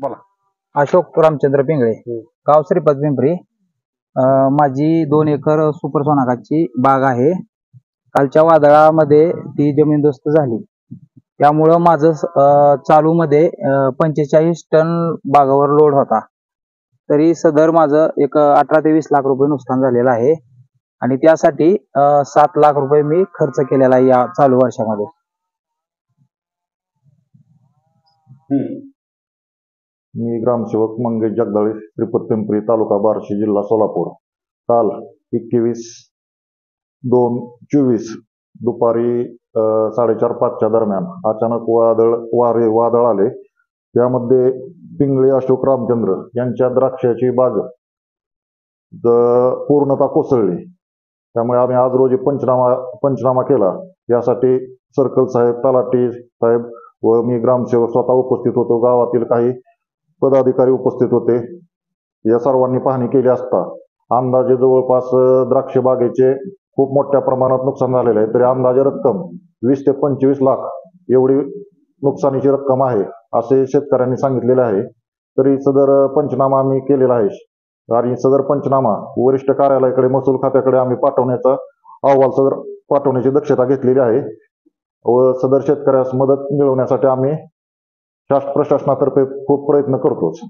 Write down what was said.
बोला. अशोक रामचंद्र पिंगळे, गाव श्रीपाद पिंपरी. माझी 2 एकर सुपर सोनाकाची बाग आहे. कालच्या वादळामध्ये ती जमीनदोस्त झाली. त्यामुळं माझं चालूमध्ये 45 टन बागावर लोड होता. तरी सदर माझं एक 18 ते 20 लाख रुपये नुकसान झालेलं आहे आणि त्यासाठी 7 लाख रुपये मी खर्च केलेला आहे या चालू वर्षामध्ये. मी ग्रामसेवक मंगेश जगदाळे, श्रीपाद पिंपरी, तालुका बार्शी, जिल्हा सोलापूर. काल 21/2/24 दुपारी 4:30-5च्या दरम्यान अचानक वादळ आले. त्यामध्ये पिंगळे अशोक रामचंद्र यांच्या द्राक्षाची बाग पूर्णतः कोसळली. त्यामुळे आम्ही आज रोजी पंचनामा केला. यासाठी सर्कल साहेब, तलाठी साहेब व मी ग्रामसेवक स्वतः उपस्थित होतो. गावातील काही पदाधिकारी उपस्थित होते. या सर्वांनी पाहणी केली असता अंदाजे जवळपास द्राक्ष बागेचे खूप मोठ्या प्रमाणात नुकसान झालेले आहे. तरी अंदाजे रक्कम 20 ते 25 लाख एवढी नुकसानीची रक्कम आहे असे शेतकऱ्यांनी सांगितलेले आहे. तरी सदर पंचनामा आम्ही केलेला आहे आणि सदर पंचनामा वरिष्ठ कार्यालयाकडे, महसूल खात्याकडे आम्ही पाठवण्याचा अहवाल सदर पाठवण्याची दक्षता घेतलेली आहे व सदर शेतकऱ्यास मदत मिळवण्यासाठी आम्ही प्रशासनातर्फे खूप प्रयत्न करतोच.